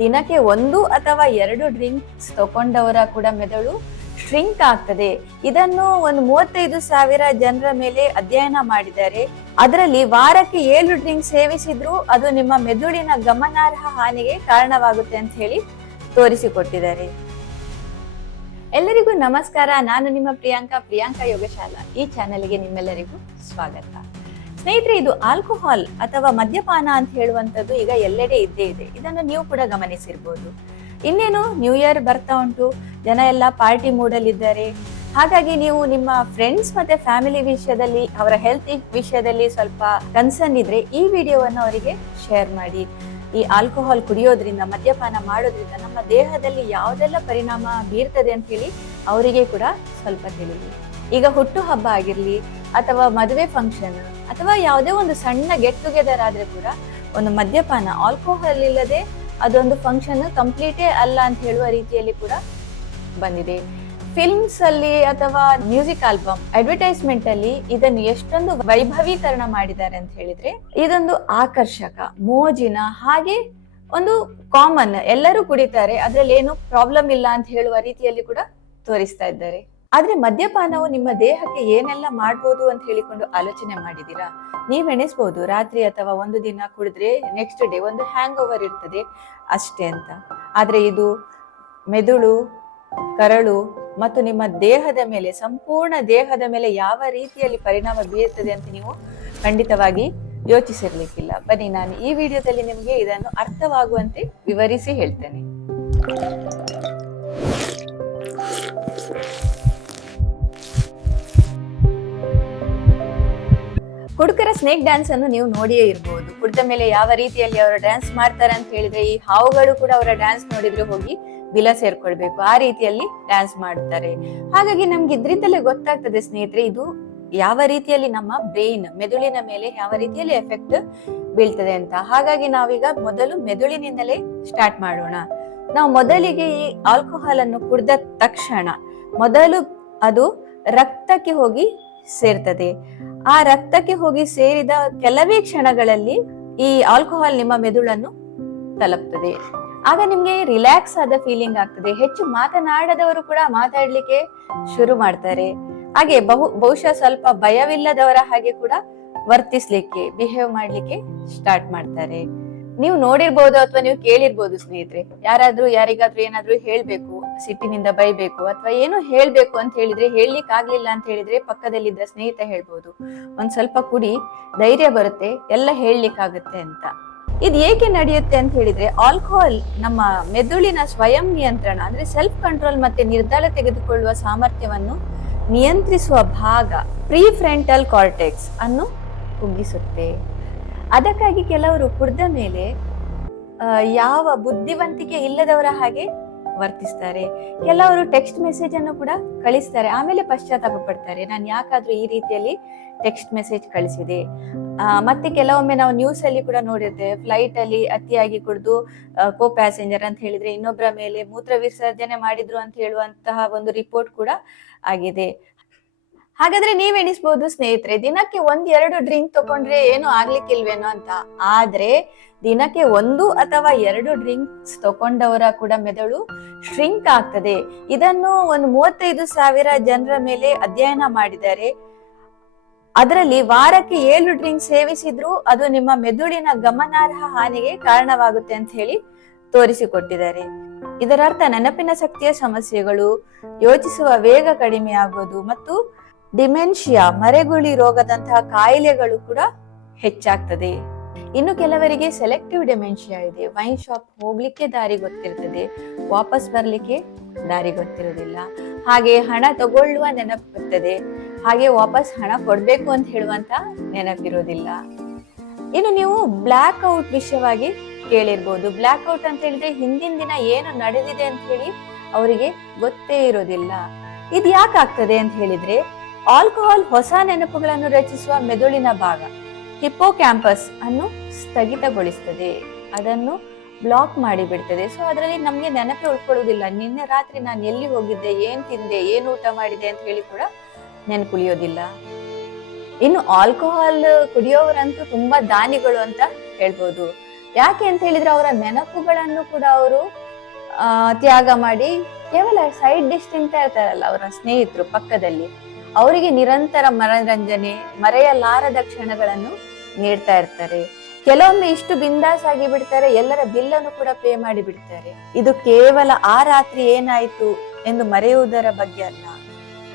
ದಿನಕ್ಕೆ 1 ಅಥವಾ 2 ಡ್ರಿಂಕ್ಸ್ ತಗೊಂಡವರ ಕೂಡ ಮೆದುಳು ಶ್ರಿಂಕ್ ಆಗ್ತದೆ. ಇದನ್ನು ಒಂದು 35,000 ಜನರ ಮೇಲೆ ಅಧ್ಯಯನ ಮಾಡಿದ್ದಾರೆ. ಅದರಲ್ಲಿ ವಾರಕ್ಕೆ 7 ಡ್ರಿಂಕ್ ಸೇವಿಸಿದ್ರು ಅದು ನಿಮ್ಮ ಮೆದುಳಿನ ಗಮನಾರ್ಹ ಹಾನಿಗೆ ಕಾರಣವಾಗುತ್ತೆ ಅಂತ ಹೇಳಿ ತೋರಿಸಿಕೊಟ್ಟಿದ್ದಾರೆ. ಎಲ್ಲರಿಗೂ ನಮಸ್ಕಾರ. ನಾನು ನಿಮ್ಮ ಪ್ರಿಯಾಂಕಾ ಯೋಗಶಾಲಾ. ಈ ಚಾನೆಲ್ಗೆ ನಿಮ್ಮೆಲ್ಲರಿಗೂ ಸ್ವಾಗತ. ಸ್ನೇಹಿತರೆ, ಇದು ಆಲ್ಕೋಹಾಲ್ ಅಥವಾ ಮದ್ಯಪಾನ ಅಂತ ಹೇಳುವಂಥದ್ದು ಈಗ ಎಲ್ಲೆಡೆ ಇದ್ದೇ ಇದೆ. ಇದನ್ನು ನೀವು ಕೂಡ ಗಮನಿಸಿರ್ಬೋದು. ಇನ್ನೇನು ನ್ಯೂ ಇಯರ್ ಬರ್ತಾ ಉಂಟು, ಜನ ಎಲ್ಲ ಪಾರ್ಟಿ ಮೂಡಲ್ಲಿ ಇದ್ದಾರೆ. ಹಾಗಾಗಿ ನೀವು ನಿಮ್ಮ ಫ್ರೆಂಡ್ಸ್ ಮತ್ತೆ ಫ್ಯಾಮಿಲಿ ವಿಷಯದಲ್ಲಿ, ಅವರ ಹೆಲ್ತ್ ವಿಷಯದಲ್ಲಿ ಸ್ವಲ್ಪ ಕನ್ಸರ್ನ್ ಇದ್ರೆ ಈ ವಿಡಿಯೋವನ್ನು ಅವರಿಗೆ ಶೇರ್ ಮಾಡಿ. ಈ ಆಲ್ಕೋಹಾಲ್ ಕುಡಿಯೋದ್ರಿಂದ, ಮದ್ಯಪಾನ ಮಾಡೋದ್ರಿಂದ ನಮ್ಮ ದೇಹದಲ್ಲಿ ಯಾವುದೆಲ್ಲ ಪರಿಣಾಮ ಬೀರ್ತದೆ ಅಂತ ಹೇಳಿ ಅವರಿಗೆ ಕೂಡ ಸ್ವಲ್ಪ ತಿಳಿಲಿ. ಈಗ ಹುಟ್ಟು ಹಬ್ಬ ಆಗಿರ್ಲಿ ಅಥವಾ ಮದುವೆ ಫಂಕ್ಷನ್ ಅಥವಾ ಯಾವುದೇ ಒಂದು ಸಣ್ಣ ಗೆಟ್ ಟುಗೆದರ್ ಆದ್ರೆ ಕೂಡ ಒಂದು ಮದ್ಯಪಾನ, ಆಲ್ಕೋಹಾಲ್ ಇಲ್ಲದೆ ಅದೊಂದು ಫಂಕ್ಷನ್ ಕಂಪ್ಲೀಟೇ ಅಲ್ಲ ಅಂತ ಹೇಳುವ ರೀತಿಯಲ್ಲಿ ಕೂಡ ಬಂದಿದೆ. ಫಿಲ್ಮ್ಸ್ ಅಲ್ಲಿ ಅಥವಾ ಮ್ಯೂಸಿಕ್ ಆಲ್ಬಮ್ ಅಡ್ವರ್ಟೈಸ್ಮೆಂಟ್ ಅಲ್ಲಿ ಇದನ್ನು ಎಷ್ಟೊಂದು ವೈಭವೀಕರಣ ಮಾಡಿದ್ದಾರೆ ಅಂತ ಹೇಳಿದ್ರೆ, ಇದೊಂದು ಆಕರ್ಷಕ, ಮೋಜಿನ, ಹಾಗೆ ಒಂದು ಕಾಮನ್, ಎಲ್ಲರೂ ಕುಡಿತಾರೆ, ಅದ್ರಲ್ಲಿ ಏನು ಪ್ರಾಬ್ಲಮ್ ಇಲ್ಲ ಅಂತ ಹೇಳುವ ರೀತಿಯಲ್ಲಿ ಕೂಡ ತೋರಿಸ್ತಾ ಇದ್ದಾರೆ. ಆದ್ರೆ ಮದ್ಯಪಾನವು ನಿಮ್ಮ ದೇಹಕ್ಕೆ ಏನೆಲ್ಲ ಮಾಡ್ಬೋದು ಅಂತ ಹೇಳಿಕೊಂಡು ಆಲೋಚನೆ ಮಾಡಿದೀರಾ? ನೀವ್ ಎಣಿಸ್ಬೋದು, ರಾತ್ರಿ ಅಥವಾ ಒಂದು ದಿನ ಕುಡಿದ್ರೆ ನೆಕ್ಸ್ಟ್ ಡೇ ಒಂದು ಹ್ಯಾಂಗ್ ಓವರ್ ಇರ್ತದೆ ಅಷ್ಟೇ ಅಂತ. ಆದ್ರೆ ಇದು ಮೆದುಳು, ಕರಳು ಮತ್ತು ನಿಮ್ಮ ದೇಹದ ಮೇಲೆ, ಸಂಪೂರ್ಣ ದೇಹದ ಮೇಲೆ ಯಾವ ರೀತಿಯಲ್ಲಿ ಪರಿಣಾಮ ಬೀರ್ತದೆ ಅಂತ ನೀವು ಖಂಡಿತವಾಗಿ ಯೋಚಿಸಿರ್ಲಿಕ್ಕಿಲ್ಲ. ಬನ್ನಿ, ನಾನು ಈ ವಿಡಿಯೋದಲ್ಲಿ ನಿಮಗೆ ಇದನ್ನು ಅರ್ಥವಾಗುವಂತೆ ವಿವರಿಸಿ ಹೇಳ್ತೇನೆ. ಕುಡುಕರ ಸ್ನೇಕ್ ಡ್ಯಾನ್ಸ್ ಅನ್ನು ನೀವು ನೋಡಿಯೇ ಇರಬಹುದು. ಕುಡಿದ ಮೇಲೆ ಯಾವ ರೀತಿಯಲ್ಲಿ ಅವರು ಡ್ಯಾನ್ಸ್ ಮಾಡ್ತಾರೆ ಅಂತ ಹೇಳಿದ್ರೆ, ಈ ಹಾವುಗಳು ಕೂಡ ಅವರ ಡ್ಯಾನ್ಸ್ ನೋಡಿದ್ರೆ ಹೋಗಿ ಬಿಲ ಸೇರ್ಕೊಳ್ಬೇಕು, ಆ ರೀತಿಯಲ್ಲಿ ಡ್ಯಾನ್ಸ್ ಮಾಡ್ತಾರೆ. ಹಾಗಾಗಿ ನಮ್ಗೆ ಇದ್ರಿಂದಲೇ ಗೊತ್ತಾಗ್ತದೆ ಸ್ನೇಹಿತರೆ, ಇದು ಯಾವ ರೀತಿಯಲ್ಲಿ ನಮ್ಮ ಬ್ರೈನ್, ಮೆದುಳಿನ ಮೇಲೆ ಯಾವ ರೀತಿಯಲ್ಲಿ ಎಫೆಕ್ಟ್ ಬೀಳ್ತದೆ ಅಂತ. ಹಾಗಾಗಿ ನಾವೀಗ ಮೊದಲು ಮೆದುಳಿನಿಂದಲೇ ಸ್ಟಾರ್ಟ್ ಮಾಡೋಣ. ನಾವು ಮೊದಲಿಗೆ ಈ ಆಲ್ಕೋಹಾಲ್ ಅನ್ನು ಕುಡಿದ ತಕ್ಷಣ ಮೊದಲು ಅದು ರಕ್ತಕ್ಕೆ ಹೋಗಿ ಸೇರ್ತದೆ. ಆ ರಕ್ತಕ್ಕೆ ಹೋಗಿ ಸೇರಿದ ಕೆಲವೇ ಕ್ಷಣಗಳಲ್ಲಿ ಈ ಆಲ್ಕೋಹಾಲ್ ನಿಮ್ಮ ಮೆದುಳನ್ನು ತಲುಪ್ತದೆ. ಆಗ ನಿಮ್ಗೆ ರಿಲ್ಯಾಕ್ಸ್ ಆದ ಫೀಲಿಂಗ್ ಆಗ್ತದೆ. ಹೆಚ್ಚು ಮಾತನಾಡದವರು ಕೂಡ ಮಾತಾಡ್ಲಿಕ್ಕೆ ಶುರು ಮಾಡ್ತಾರೆ. ಹಾಗೆ ಬಹುಶಃ ಸ್ವಲ್ಪ ಭಯವಿಲ್ಲದವರ ಹಾಗೆ ಕೂಡ ವರ್ತಿಸ್ಲಿಕ್ಕೆ, ಬಿಹೇವ್ ಮಾಡ್ಲಿಕ್ಕೆ ಸ್ಟಾರ್ಟ್ ಮಾಡ್ತಾರೆ. ನೀವು ನೋಡಿರ್ಬೋದು ಅಥವಾ ನೀವು ಕೇಳಿರ್ಬೋದು ಸ್ನೇಹಿತರೆ, ಯಾರಿಗಾದ್ರೂ ಏನಾದ್ರೂ ಹೇಳ್ಬೇಕು, ಸಿಟ್ಟಿನಿಂದ ಬೈಬೇಕು ಅಥವಾ ಏನು ಹೇಳ್ಬೇಕು ಅಂತ ಹೇಳಿದ್ರೆ, ಹೇಳಲಿಕ್ಕೆ ಆಗ್ಲಿಲ್ಲ ಅಂತ ಹೇಳಿದ್ರೆ ಪಕ್ಕದಲ್ಲಿದ್ದ ಸ್ನೇಹಿತ ಹೇಳ್ಬೋದು, ಒಂದ್ ಸ್ವಲ್ಪ ಕುಡಿ, ಧೈರ್ಯ ಬರುತ್ತೆ, ಎಲ್ಲ ಹೇಳಲಿಕ್ಕಾಗುತ್ತೆ ಅಂತ. ಇದು ಏಕೆ ನಡೆಯುತ್ತೆ ಅಂತ ಹೇಳಿದ್ರೆ, ಆಲ್ಕೋಹಾಲ್ ನಮ್ಮ ಮೆದುಳಿನ ಸ್ವಯಂ ನಿಯಂತ್ರಣ ಅಂದ್ರೆ ಸೆಲ್ಫ್ ಕಂಟ್ರೋಲ್ ಮತ್ತೆ ನಿರ್ಧಾರ ತೆಗೆದುಕೊಳ್ಳುವ ಸಾಮರ್ಥ್ಯವನ್ನು ನಿಯಂತ್ರಿಸುವ ಭಾಗ ಪ್ರೀಫ್ರಂಟಲ್ ಕಾರ್ಟೆಕ್ಸ್ ಅನ್ನು ಕುಗ್ಗಿಸುತ್ತೆ. ಅದಕ್ಕಾಗಿ ಕೆಲವರು ಕುಡಿದ ಮೇಲೆ ಯಾವ ಬುದ್ಧಿವಂತಿಕೆ ಇಲ್ಲದವರ ಹಾಗೆ ವರ್ತಿಸ್ತಾರೆ. ಕೆಲವರು ಟೆಕ್ಸ್ಟ್ ಮೆಸೇಜ್ ಅನ್ನು ಕೂಡ ಕಳಿಸ್ತಾರೆ, ಆಮೇಲೆ ಪಶ್ಚಾತ್ತಾಪ ಪಡ್ತಾರೆ, ನಾನು ಯಾಕಾದ್ರೂ ಈ ರೀತಿಯಲ್ಲಿ ಟೆಕ್ಸ್ಟ್ ಮೆಸೇಜ್ ಕಳಿಸಿದೆ. ಮತ್ತೆ ಕೆಲವೊಮ್ಮೆ ನಾವು ನ್ಯೂಸ್ ಅಲ್ಲಿ ಕೂಡ ನೋಡಿರ್ತೇವೆ, ಫ್ಲೈಟ್ ಅಲ್ಲಿ ಅತಿಯಾಗಿ ಕುಡಿದು ಕೋ ಪ್ಯಾಸೆಂಜರ್ ಅಂತ ಹೇಳಿದ್ರೆ ಇನ್ನೊಬ್ಬರ ಮೇಲೆ ಮೂತ್ರ ವಿಸರ್ಜನೆ ಮಾಡಿದ್ರು ಅಂತ ಹೇಳುವಂತಹ ಒಂದು ರಿಪೋರ್ಟ್ ಕೂಡ ಆಗಿದೆ. ಹಾಗಾದ್ರೆ ನೀವ್ ಎಣಿಸ್ಬೋದು ಸ್ನೇಹಿತರೆ, ದಿನಕ್ಕೆ 1-2 ಡ್ರಿಂಕ್ ತಗೊಂಡ್ರೆ ಏನು ಆಗ್ಲಿಕ್ಕಿಲ್ವೇನೋ ಅಂತ. ಆದ್ರೆ ದಿನಕ್ಕೆ 1 ಅಥವಾ 2 ಡ್ರಿಂಕ್ಸ್ ತಗೊಂಡವರ ಕೂಡ ಮೆದುಳು ಶ್ರಿಂಕ್ ಆಗ್ತದೆ. ಇದನ್ನು ಒಂದು 35,000 ಜನರ ಮೇಲೆ ಅಧ್ಯಯನ ಮಾಡಿದ್ದಾರೆ. ಅದರಲ್ಲಿ ವಾರಕ್ಕೆ 7 ಡ್ರಿಂಕ್ ಸೇವಿಸಿದ್ರು ಅದು ನಿಮ್ಮ ಮೆದುಳಿನ ಗಮನಾರ್ಹ ಹಾನಿಗೆ ಕಾರಣವಾಗುತ್ತೆ ಅಂತ ಹೇಳಿ ತೋರಿಸಿಕೊಟ್ಟಿದ್ದಾರೆ. ಇದರರ್ಥ ನೆನಪಿನ ಶಕ್ತಿಯ ಸಮಸ್ಯೆಗಳು, ಯೋಚಿಸುವ ವೇಗ ಕಡಿಮೆ ಆಗೋದು ಮತ್ತು ಡಿಮೆನ್ಷಿಯಾ, ಮರೆಗುಳಿ ರೋಗದಂತಹ ಕಾಯಿಲೆಗಳು ಕೂಡ ಹೆಚ್ಚಾಗ್ತದೆ. ಇನ್ನು ಕೆಲವರಿಗೆ ಸೆಲೆಕ್ಟಿವ್ ಡಿಮೆನ್ಷಿಯಾ ಇದೆ. ವೈನ್ ಶಾಪ್ ಹೋಗ್ಲಿಕ್ಕೆ ದಾರಿ ಗೊತ್ತಿರ್ತದೆ, ವಾಪಸ್ ಬರ್ಲಿಕ್ಕೆ ದಾರಿ ಗೊತ್ತಿರೋದಿಲ್ಲ. ಹಾಗೆ ಹಣ ತಗೊಳ್ಳುವ ನೆನಪಿರ್ತದೆ, ಹಾಗೆ ವಾಪಸ್ ಹಣ ಕೊಡ್ಬೇಕು ಅಂತ ಹೇಳುವಂತ ನೆನಪಿರೋದಿಲ್ಲ. ಇನ್ನು ನೀವು ಬ್ಲ್ಯಾಕ್ ಔಟ್ ವಿಷಯವಾಗಿ ಕೇಳಿರ್ಬೋದು. ಬ್ಲ್ಯಾಕ್ ಔಟ್ ಅಂತ ಹೇಳಿದ್ರೆ ಹಿಂದಿನ ದಿನ ಏನು ನಡೆದಿದೆ ಅಂತ ಹೇಳಿ ಅವರಿಗೆ ಗೊತ್ತೇ ಇರೋದಿಲ್ಲ. ಇದು ಯಾಕೆ ಆಗ್ತದೆ ಅಂತ ಹೇಳಿದ್ರೆ, ಆಲ್ಕೋಹಾಲ್ ಹೊಸ ನೆನಪುಗಳನ್ನು ರಚಿಸುವ ಮೆದುಳಿನ ಭಾಗ ಹಿಪ್ಪೋ ಕ್ಯಾಂಪಸ್ ಅನ್ನು ಸ್ಥಗಿತಗೊಳಿಸ್ತದೆ, ಅದನ್ನು ಬ್ಲಾಕ್ ಮಾಡಿ ಬಿಡ್ತದೆ. ಸೊ ಅದರಲ್ಲಿ ನಮ್ಗೆ ನೆನಪೇ ಉಳ್ಕೊಳ್ಳೋದಿಲ್ಲ. ನಿನ್ನೆ ರಾತ್ರಿ ನಾನು ಎಲ್ಲಿ ಹೋಗಿದ್ದೆ, ಏನ್ ತಿಂದೆ, ಏನ್ ಊಟ ಮಾಡಿದೆ ಅಂತ ಹೇಳಿ ಕೂಡ ನೆನಪುಳಿಯೋದಿಲ್ಲ. ಇನ್ನು ಆಲ್ಕೋಹಾಲ್ ಕುಡಿಯೋರಂತೂ ತುಂಬಾ ದಾನಿಗಳು ಅಂತ ಹೇಳ್ಬೋದು. ಯಾಕೆ ಅಂತ ಹೇಳಿದ್ರೆ ಅವರ ನೆನಪುಗಳನ್ನು ಕೂಡ ಅವರು ತ್ಯಾಗ ಮಾಡಿ ಕೇವಲ ಸೈಡ್ ಡಿಶ್ ತಿಂತಾ ಇರ್ತಾರಲ್ಲ ಅವರ ಸ್ನೇಹಿತರು ಪಕ್ಕದಲ್ಲಿ, ಅವರಿಗೆ ನಿರಂತರ ಮನರಂಜನೆ, ಮರೆಯಲಾರದ ಕ್ಷಣಗಳನ್ನು ನೀಡ್ತಾ ಇರ್ತಾರೆ. ಕೆಲವೊಮ್ಮೆ ಇಷ್ಟು ಬಿಂದಾಸ್ ಆಗಿ ಬಿಡ್ತಾರೆ, ಎಲ್ಲರ ಬಿಲ್ಲನ್ನು ಕೂಡ ಪೇ ಮಾಡಿ ಬಿಡ್ತಾರೆ. ಇದು ಕೇವಲ ಆ ರಾತ್ರಿ ಏನಾಯ್ತು ಎಂದು ಮರೆಯುವುದರ ಬಗ್ಗೆ ಅಲ್ಲ.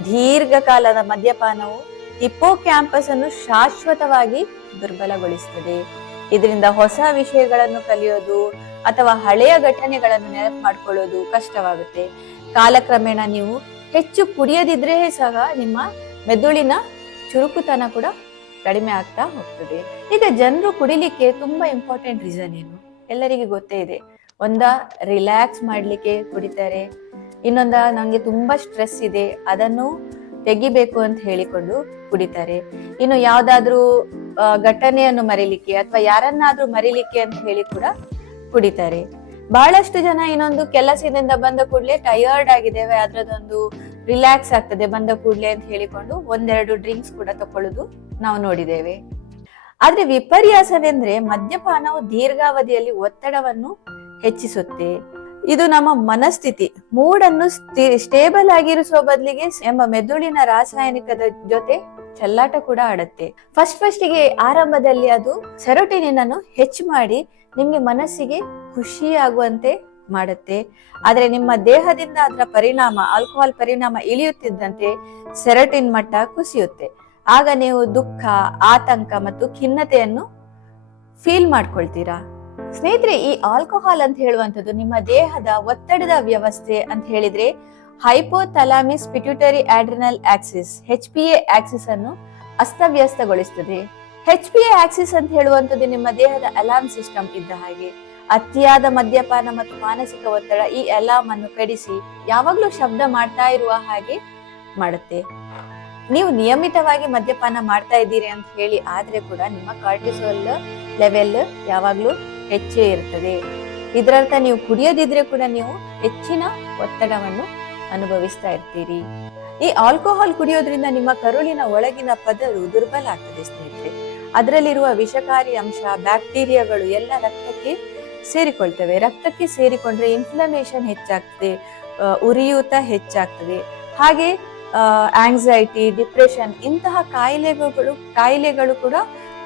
ದೀರ್ಘಕಾಲದ ಮದ್ಯಪಾನವು ಹಿಪ್ಪೋ ಕ್ಯಾಂಪಸ್ ಅನ್ನು ಶಾಶ್ವತವಾಗಿ ದುರ್ಬಲಗೊಳಿಸುತ್ತದೆ. ಇದರಿಂದ ಹೊಸ ವಿಷಯಗಳನ್ನು ಕಲಿಯೋದು ಅಥವಾ ಹಳೆಯ ಘಟನೆಗಳನ್ನು ನೆನಪು ಮಾಡ್ಕೊಳ್ಳೋದು ಕಷ್ಟವಾಗುತ್ತೆ. ಕಾಲಕ್ರಮೇಣ ನೀವು ಹೆಚ್ಚು ಕುಡಿಯದಿದ್ರೆ ಸಹ ನಿಮ್ಮ ಮೆದುಳಿನ ಚುರುಕುತನ ಕೂಡ ಕಡಿಮೆ ಆಗ್ತಾ ಹೋಗ್ತದೆ. ಈಗ ಜನರು ಕುಡಿಲಿಕ್ಕೆ ತುಂಬಾ ಇಂಪಾರ್ಟೆಂಟ್ ರೀಸನ್ ಏನು ಎಲ್ಲರಿಗೆ ಗೊತ್ತೇ ಇದೆ. ಒಂದ ರಿಲ್ಯಾಕ್ಸ್ ಮಾಡ್ಲಿಕ್ಕೆ ಕುಡಿತಾರೆ, ಇನ್ನೊಂದ ನಂಗೆ ತುಂಬಾ ಸ್ಟ್ರೆಸ್ ಇದೆ ಅದನ್ನು ತೆಗಿಬೇಕು ಅಂತ ಹೇಳಿಕೊಂಡು ಕುಡಿತಾರೆ, ಇನ್ನು ಯಾವ್ದಾದ್ರು ಘಟನೆಯನ್ನು ಮರಿಲಿಕ್ಕೆ ಅಥವಾ ಯಾರನ್ನಾದ್ರೂ ಮರಿಲಿಕ್ಕೆ ಅಂತ ಹೇಳಿ ಕೂಡ ಕುಡಿತಾರೆ. ಬಹಳಷ್ಟು ಜನ ಇನ್ನೊಂದು ಕೆಲಸದಿಂದ ಬಂದ ಕೂಡ್ಲೆ ಟಯರ್ಡ್ ಆಗಿದ್ದೇವೆ, ಅದ್ರದೊಂದು ರಿಲ್ಯಾಕ್ಸ್ ಆಗ್ತದೆ ಬಂದ ಕೂಡ್ಲೆ ಅಂತ ಹೇಳಿಕೊಂಡು ಒಂದೆರಡು ಡ್ರಿಂಕ್ಸ್ ಕೂಡ ತಕೊಳ್ಳುದು ನಾವು ನೋಡಿದ್ದೇವೆ. ಆದ್ರೆ ವಿಪರ್ಯಾಸವೆಂದ್ರೆ ಮದ್ಯಪಾನವು ದೀರ್ಘಾವಧಿಯಲ್ಲಿ ಒತ್ತಡವನ್ನು ಹೆಚ್ಚಿಸುತ್ತೆ. ಇದು ನಮ್ಮ ಮನಸ್ಥಿತಿ ಮೂಡನ್ನು ಸ್ಟೇಬಲ್ ಆಗಿರಿಸುವ ಬದಲಿಗೆ ಎಂಬ ಮೆದುಳಿನ ರಾಸಾಯನಿಕದ ಜೊತೆ ಚೆಲ್ಲಾಟ ಕೂಡ ಆಡುತ್ತೆ. ಫಸ್ಟಿಗೆ ಆರಂಭದಲ್ಲಿ ಅದು ಸೆರೋಟಿನಿನ್ ಅನ್ನು ಹೆಚ್ಚು ಮಾಡಿ ನಿಮ್ಗೆ ಮನಸ್ಸಿಗೆ ಖುಷಿ ಆಗುವಂತೆ ಮಾಡುತ್ತೆ. ಆದ್ರೆ ನಿಮ್ಮ ದೇಹದಿಂದ ಅದರ ಪರಿಣಾಮ, ಆಲ್ಕೋಹಾಲ್ ಪರಿಣಾಮ ಇಳಿಯುತ್ತಿದ್ದಂತೆ ಸೆರೋಟಿನ್ ಮಟ್ಟ ಕುಸಿಯುತ್ತೆ. ಆಗ ನೀವು ದುಃಖ, ಆತಂಕ ಮತ್ತು ಖಿನ್ನತೆಯನ್ನು ಫೀಲ್ ಮಾಡ್ಕೊಳ್ತೀರಾ. ಸ್ನೇಹಿತರೆ, ಈ ಆಲ್ಕೋಹಾಲ್ ಅಂತ ಹೇಳುವಂಥದ್ದು ನಿಮ್ಮ ದೇಹದ ಒತ್ತಡದ ವ್ಯವಸ್ಥೆ ಅಂತ ಹೇಳಿದ್ರೆ ಹೈಪೋಥಾಲಾಮಿಸ್ pituitary adrenal Axis HPA Axis ಅನ್ನು ಅಸ್ತವ್ಯಸ್ತಗೊಳಿಸುತ್ತದೆ. HPA ಆಕ್ಸಿಸ್ ಅಂತ ಹೇಳುವಂಥದ್ದು ನಿಮ್ಮ ದೇಹದ ಅಲಾರ್ಮ್ ಸಿಸ್ಟಮ್ ಇದ್ದ ಹಾಗೆ. ಅತಿಯಾದ ಮದ್ಯಪಾನ ಮತ್ತು ಮಾನಸಿಕ ಒತ್ತಡ ಈ ಅಲಾರ್ಮ್ ಅನ್ನು ಕಡಿಸಿ ಯಾವಾಗ್ಲೂ ಶಬ್ದ ಮಾಡ್ತಾ ಇರುವ ಹಾಗೆ ಮಾಡುತ್ತೆ. ನೀವು ನಿಯಮಿತವಾಗಿ ಮದ್ಯಪಾನ ಮಾಡ್ತಾ ಇದ್ದೀರಿ ಅಂತ ಹೇಳಿ ಆದ್ರೆ ಕೂಡ ನಿಮ್ಮ ಕಾರ್ಟಿಸೋಲ್ ಲೆವೆಲ್ ಯಾವಾಗ್ಲೂ ಹೆಚ್ಚೇ ಇರ್ತದೆ. ಇದರರ್ಥ ನೀವು ಕುಡಿಯದಿದ್ರೆ ಕೂಡ ನೀವು ಹೆಚ್ಚಿನ ಒತ್ತಡವನ್ನು ಅನುಭವಿಸ್ತಾ ಇರ್ತೀರಿ. ಈ ಆಲ್ಕೋಹಾಲ್ ಕುಡಿಯೋದ್ರಿಂದ ನಿಮ್ಮ ಕರುಳಿನ ಒಳಗಿನ ಪದರು ದುರ್ಬಲ ಆಗ್ತದೆ ಸ್ನೇಹಿತರೆ. ಅದರಲ್ಲಿರುವ ವಿಷಕಾರಿ ಅಂಶ, ಬ್ಯಾಕ್ಟೀರಿಯಾಗಳು ಎಲ್ಲ ರಕ್ತಕ್ಕೆ ಸೇರಿಕೊಳ್ತವೆ. ರಕ್ತಕ್ಕೆ ಸೇರಿಕೊಂಡ್ರೆ ಇನ್ಫ್ಲಮೇಷನ್ ಹೆಚ್ಚಾಗ್ತದೆ, ಉರಿಯೂತ ಹೆಚ್ಚಾಗ್ತದೆ. ಹಾಗೆ ಆಂಗ್ಸೈಟಿ, ಡಿಪ್ರೆಷನ್ ಇಂತಹ ಕಾಯಿಲೆಗಳು ಕೂಡ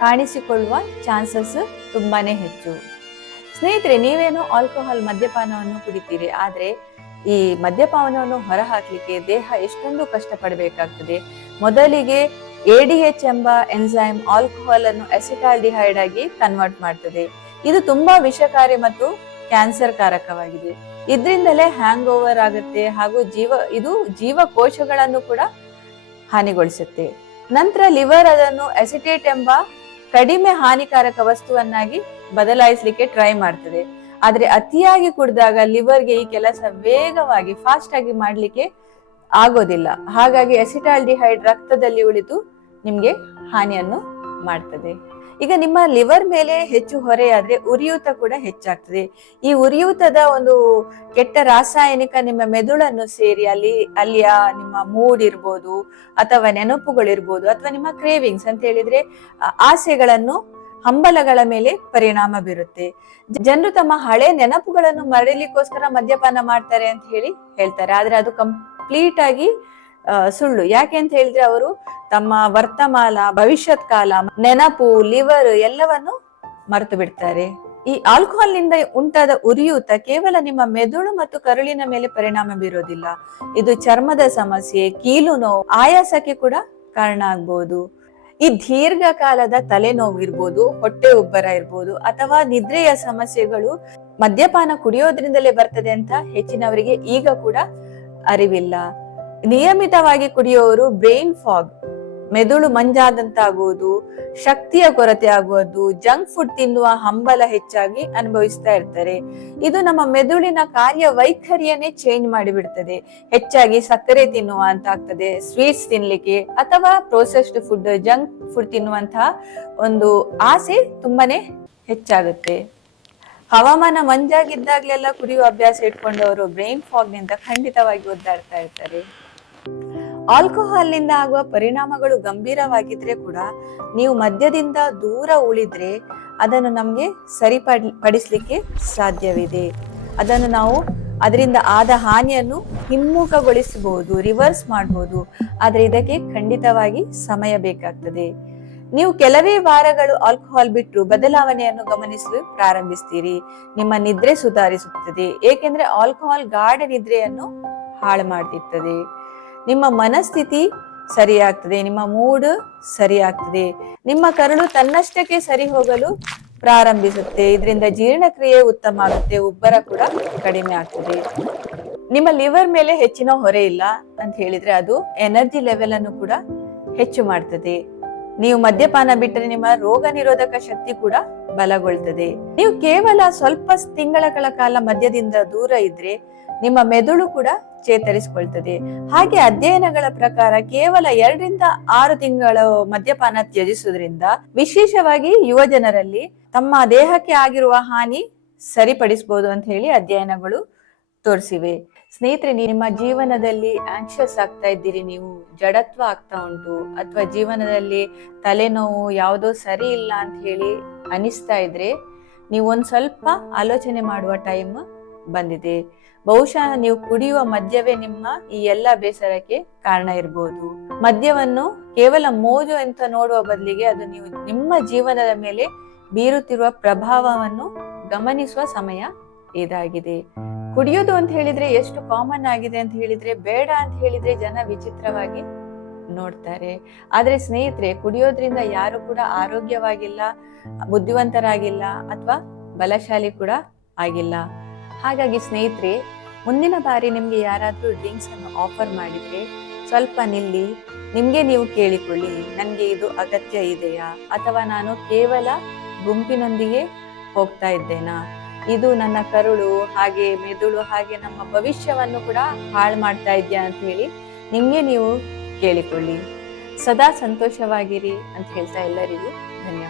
ಕಾಣಿಸಿಕೊಳ್ಳುವ ಚಾನ್ಸಸ್ ತುಂಬಾನೇ ಹೆಚ್ಚು. ಸ್ನೇಹಿತರೆ, ನೀವೇನೋ ಆಲ್ಕೋಹಾಲ್ ಮದ್ಯಪಾನವನ್ನು ಕುಡಿತೀರಿ, ಆದ್ರೆ ಈ ಮದ್ಯಪಾನವನ್ನು ಹೊರಹಾಕ್ಲಿಕ್ಕೆ ದೇಹ ಎಷ್ಟೊಂದು ಕಷ್ಟ ಪಡಬೇಕಾಗ್ತದೆ. ಮೊದಲಿಗೆ ADH ಎಂಬ ಎನ್ಸೈಮ್ ಆಲ್ಕೋಹಾಲ್ ಅನ್ನು ಅಸಿಟಾಲ್ಡಿಹೈಡ್ ಆಗಿ ಕನ್ವರ್ಟ್ ಮಾಡ್ತದೆ. ಇದು ತುಂಬಾ ವಿಷಕಾರಿ ಮತ್ತು ಕ್ಯಾನ್ಸರ್ ಕಾರಕವಾಗಿದೆ. ಇದರಿಂದಲೇ ಹ್ಯಾಂಗ್ ಓವರ್ ಆಗುತ್ತೆ ಹಾಗೂ ಜೀವಕೋಶಗಳನ್ನು ಕೂಡ ಹಾನಿಗೊಳಿಸುತ್ತೆ. ನಂತರ ಲಿವರ್ ಅದನ್ನು ಅಸಿಟೇಟ್ ಎಂಬ ಕಡಿಮೆ ಹಾನಿಕಾರಕ ವಸ್ತುವನ್ನಾಗಿ ಬದಲಾಯಿಸಲಿಕ್ಕೆ ಟ್ರೈ ಮಾಡ್ತದೆ. ಆದ್ರೆ ಅತಿಯಾಗಿ ಕುಡಿದಾಗ ಲಿವರ್ಗೆ ಈ ಕೆಲಸ ವೇಗವಾಗಿ ಫಾಸ್ಟ್ ಆಗಿ ಮಾಡ್ಲಿಕ್ಕೆ ಆಗೋದಿಲ್ಲ. ಹಾಗಾಗಿ ಅಸಿಟಾಲ್ಡಿಹೈಡ್ ರಕ್ತದಲ್ಲಿ ಉಳಿದು ನಿಮ್ಗೆ ಹಾನಿಯನ್ನು ಮಾಡ್ತದೆ. ಈಗ ನಿಮ್ಮ ಲಿವರ್ ಮೇಲೆ ಹೆಚ್ಚು ಹೊರೆಯಾದ್ರೆ ಉರಿಯೂತ ಕೂಡ ಹೆಚ್ಚಾಗ್ತದೆ. ಈ ಉರಿಯೂತದ ಒಂದು ಕೆಟ್ಟ ರಾಸಾಯನಿಕ ನಿಮ್ಮ ಮೆದುಳನ್ನು ಸೇರಿ ಅಲ್ಲಿಯ ನಿಮ್ಮ ಮೂಡ್ ಇರ್ಬೋದು ಅಥವಾ ನೆನಪುಗಳಿರ್ಬೋದು ಅಥವಾ ನಿಮ್ಮ ಕ್ರೇವಿಂಗ್ಸ್ ಅಂತ ಹೇಳಿದ್ರೆ ಆಸೆಗಳನ್ನು, ಹಂಬಲಗಳ ಮೇಲೆ ಪರಿಣಾಮ ಬೀರುತ್ತೆ. ಜನರು ತಮ್ಮ ಹಳೆ ನೆನಪುಗಳನ್ನು ಮರಳಿಲಿಕ್ಕೋಸ್ಕರ ಮದ್ಯಪಾನ ಮಾಡ್ತಾರೆ ಅಂತ ಹೇಳ್ತಾರೆ. ಆದ್ರೆ ಅದು ಕಂಪ್ಲೀಟ್ ಆಗಿ ಸುಳ್ಳು. ಯಾಕೆ ಅಂತ ಹೇಳಿದ್ರೆ ಅವರು ತಮ್ಮ ವರ್ತಮಾನ, ಭವಿಷ್ಯತ್ ಕಾಲ, ನೆನಪು, ಲಿವರ್ ಎಲ್ಲವನ್ನು ಮರೆತು ಬಿಡ್ತಾರೆ. ಈ ಆಲ್ಕೋಹಾಲ್ ನಿಂದ ಉಂಟಾದ ಉರಿಯೂತ ಕೇವಲ ನಿಮ್ಮ ಮೆದುಳು ಮತ್ತು ಕರುಳಿನ ಮೇಲೆ ಪರಿಣಾಮ ಬೀರೋದಿಲ್ಲ. ಇದು ಚರ್ಮದ ಸಮಸ್ಯೆ, ಕೀಲು ನೋವು, ಆಯಾಸಕ್ಕೆ ಕೂಡ ಕಾರಣ ಆಗ್ಬಹುದು. ಈ ದೀರ್ಘಕಾಲದ ತಲೆನೋವು ಇರ್ಬೋದು, ಹೊಟ್ಟೆ ಉಬ್ಬರ ಇರ್ಬೋದು ಅಥವಾ ನಿದ್ರೆಯ ಸಮಸ್ಯೆಗಳು ಮದ್ಯಪಾನ ಕುಡಿಯೋದ್ರಿಂದಲೇ ಬರ್ತದೆ ಅಂತ ಹೆಚ್ಚಿನವರಿಗೆ ಈಗ ಕೂಡ ಅರಿವಿಲ್ಲ. ನಿಯಮಿತವಾಗಿ ಕುಡಿಯೋರು ಬ್ರೈನ್ ಫಾಗ್, ಮೆದುಳು ಮಂಜಾದಂತಾಗುವುದು, ಶಕ್ತಿಯ ಕೊರತೆ ಆಗುವುದು, ಜಂಕ್ ಫುಡ್ ತಿನ್ನುವ ಹಂಬಲ ಹೆಚ್ಚಾಗಿ ಅನುಭವಿಸ್ತಾ ಇರ್ತಾರೆ. ಇದು ನಮ್ಮ ಮೆದುಳಿನ ಕಾರ್ಯವೈಖರಿಯನ್ನೇ ಚೇಂಜ್ ಮಾಡಿಬಿಡ್ತದೆ. ಹೆಚ್ಚಾಗಿ ಸಕ್ಕರೆ ತಿನ್ನುವ ಅಂತ ಆಗ್ತದೆ, ಸ್ವೀಟ್ಸ್ ತಿನ್ಲಿಕ್ಕೆ ಅಥವಾ ಪ್ರೊಸೆಸ್ಡ್ ಫುಡ್, ಜಂಕ್ ಫುಡ್ ತಿನ್ನುವಂತಹ ಒಂದು ಆಸೆ ತುಂಬಾನೇ ಹೆಚ್ಚಾಗುತ್ತೆ. ಹವಾಮಾನ ಮಂಜಾಗಿದ್ದಾಗ್ಲೆಲ್ಲ ಕುಡಿಯುವ ಅಭ್ಯಾಸ ಇಟ್ಕೊಂಡವರು ಬ್ರೈನ್ ಫಾಗ್ ನಿಂದ ಖಂಡಿತವಾಗಿ ಒದ್ದಾಡ್ತಾ ಇರ್ತಾರೆ. ಆಲ್ಕೋಹಾಲ್ ನಿಂದ ಆಗುವ ಪರಿಣಾಮಗಳು ಗಂಭೀರವಾಗಿದ್ರೆ ಕೂಡ ನೀವು ಮದ್ಯದಿಂದ ದೂರ ಉಳಿದ್ರೆ ಅದನ್ನು ನಮಗೆ ಸರಿಪಡಿಸಲಿಕ್ಕೆ ಸಾಧ್ಯವಿದೆ. ಅದನ್ನು ನಾವು ಅದರಿಂದ ಆದ ಹಾನಿಯನ್ನು ಹಿಮ್ಮುಖಗೊಳಿಸಬಹುದು, ರಿವರ್ಸ್ ಮಾಡಬಹುದು. ಆದ್ರೆ ಇದಕ್ಕೆ ಖಂಡಿತವಾಗಿ ಸಮಯ ಬೇಕಾಗ್ತದೆ. ನೀವು ಕೆಲವೇ ವಾರಗಳು ಆಲ್ಕೋಹಾಲ್ ಬಿಟ್ಟರು ಬದಲಾವಣೆಯನ್ನು ಗಮನಿಸಲು ಪ್ರಾರಂಭಿಸ್ತೀರಿ. ನಿಮ್ಮ ನಿದ್ರೆ ಸುಧಾರಿಸುತ್ತದೆ, ಏಕೆಂದ್ರೆ ಆಲ್ಕೋಹಾಲ್ ಗಾಢ ನಿದ್ರೆಯನ್ನು ಹಾಳು ಮಾಡ್ತಿರ್ತದೆ. ನಿಮ್ಮ ಮನಸ್ಥಿತಿ ಸರಿಯಾಗ್ತದೆ, ನಿಮ್ಮ ಮೂಡ್ ಸರಿಯಾಗ್ತದೆ, ನಿಮ್ಮ ಕರುಳು ತನ್ನಷ್ಟಕ್ಕೆ ಸರಿ ಹೋಗಲು ಪ್ರಾರಂಭಿಸುತ್ತೆ. ಇದರಿಂದ ಜೀರ್ಣಕ್ರಿಯೆ ಉತ್ತಮ ಆಗುತ್ತೆ, ಉಬ್ಬರ ಕೂಡ ಕಡಿಮೆ ಆಗ್ತದೆ. ನಿಮ್ಮ ಲಿವರ್ ಮೇಲೆ ಹೆಚ್ಚಿನ ಹೊರೆ ಇಲ್ಲ ಅಂತ ಹೇಳಿದ್ರೆ ಅದು ಎನರ್ಜಿ ಲೆವೆಲ್ ಅನ್ನು ಕೂಡ ಹೆಚ್ಚು ಮಾಡ್ತದೆ. ನೀವು ಮದ್ಯಪಾನ ಬಿಟ್ಟರೆ ನಿಮ್ಮ ರೋಗ ನಿರೋಧಕ ಶಕ್ತಿ ಕೂಡ ಬಲಗೊಳ್ತದೆ. ನೀವು ಕೇವಲ ಸ್ವಲ್ಪ ತಿಂಗಳ ಕಾಲ ಮದ್ಯದಿಂದ ದೂರ ಇದ್ರೆ ನಿಮ್ಮ ಮೆದುಳು ಕೂಡ ಚೇತರಿಸಿಕೊಳ್ತದೆ. ಹಾಗೆ ಅಧ್ಯಯನಗಳ ಪ್ರಕಾರ ಕೇವಲ 2 ರಿಂದ 6 ತಿಂಗಳ ಮದ್ಯಪಾನ ತ್ಯಜಿಸುವುದರಿಂದ ವಿಶೇಷವಾಗಿ ಯುವ ಜನರಲ್ಲಿ ತಮ್ಮ ದೇಹಕ್ಕೆ ಆಗಿರುವ ಹಾನಿ ಸರಿಪಡಿಸಬಹುದು ಅಂತ ಹೇಳಿ ಅಧ್ಯಯನಗಳು ತೋರಿಸಿವೆ. ಸ್ನೇಹಿತರೆ, ನಿಮ್ಮ ಜೀವನದಲ್ಲಿ ಆಂಕ್ಷಿಯಸ್ ಆಗ್ತಾ ಇದ್ದೀರಿ, ನೀವು ಜಡತ್ವ ಆಗ್ತಾ ಉಂಟು, ಅಥವಾ ಜೀವನದಲ್ಲಿ ತಲೆನೋವು ಯಾವುದೋ ಸರಿ ಇಲ್ಲ ಅಂತ ಹೇಳಿ ಅನಿಸ್ತಾ ಇದ್ರೆ ನೀವು ಒಂದ್ ಸ್ವಲ್ಪ ಆಲೋಚನೆ ಮಾಡುವ ಟೈಮ್ ಬಂದಿದೆ. ಬಹುಶಃ ನೀವು ಕುಡಿಯುವ ಮದ್ಯವೇ ನಿಮ್ಮ ಈ ಎಲ್ಲಾ ಬೇಸರಕ್ಕೆ ಕಾರಣ ಇರಬಹುದು. ಮದ್ಯವನ್ನು ಕೇವಲ ಮೋಜು ಅಂತ ನೋಡುವ ಬದಲಿಗೆ ಅದು ನೀವು ನಿಮ್ಮ ಜೀವನದ ಮೇಲೆ ಬೀರುತ್ತಿರುವ ಪ್ರಭಾವವನ್ನು ಗಮನಿಸುವ ಸಮಯ ಇದಾಗಿದೆ. ಕುಡಿಯೋದು ಅಂತ ಹೇಳಿದ್ರೆ ಎಷ್ಟು ಕಾಮನ್ ಆಗಿದೆ ಅಂತ ಹೇಳಿದ್ರೆ, ಬೇಡ ಅಂತ ಹೇಳಿದ್ರೆ ಜನ ವಿಚಿತ್ರವಾಗಿ ನೋಡ್ತಾರೆ. ಆದ್ರೆ ಸ್ನೇಹಿತರೆ, ಕುಡಿಯೋದ್ರಿಂದ ಯಾರು ಕೂಡ ಆರೋಗ್ಯವಾಗಿಲ್ಲ, ಬುದ್ಧಿವಂತರಾಗಿಲ್ಲ, ಅಥವಾ ಬಲಶಾಲಿ ಕೂಡ ಆಗಿಲ್ಲ. ಹಾಗಾಗಿ ಸ್ನೇಹಿತರೆ, ಮುಂದಿನ ಬಾರಿ ನಿಮ್ಗೆ ಯಾರಾದ್ರೂ ಡ್ರಿಂಕ್ಸ್ ಅನ್ನು ಆಫರ್ ಮಾಡಿದ್ರೆ ಸ್ವಲ್ಪ ನಿಲ್ಲಿ, ನಿಮ್ಗೆ ನೀವು ಕೇಳಿಕೊಳ್ಳಿ, ನನ್ಗೆ ಇದು ಅಗತ್ಯ ಇದೆಯಾ, ಅಥವಾ ನಾನು ಕೇವಲ ಗುಂಪಿನೊಂದಿಗೆ ಹೋಗ್ತಾ ಇದ್ದೇನಾ, ಇದು ನನ್ನ ಕರುಳು ಹಾಗೆ ಮೆದುಳು ಹಾಗೆ ನಮ್ಮ ಭವಿಷ್ಯವನ್ನು ಕೂಡ ಹಾಳು ಮಾಡ್ತಾ ಇದೆಯಾ ಅಂತ ಹೇಳಿ ನಿಮ್ಗೆ ನೀವು ಕೇಳಿಕೊಳ್ಳಿ. ಸದಾ ಸಂತೋಷವಾಗಿರಿ ಅಂತ ಹೇಳ್ತಾ ಎಲ್ಲರಿಗೂ ಧನ್ಯವಾದ.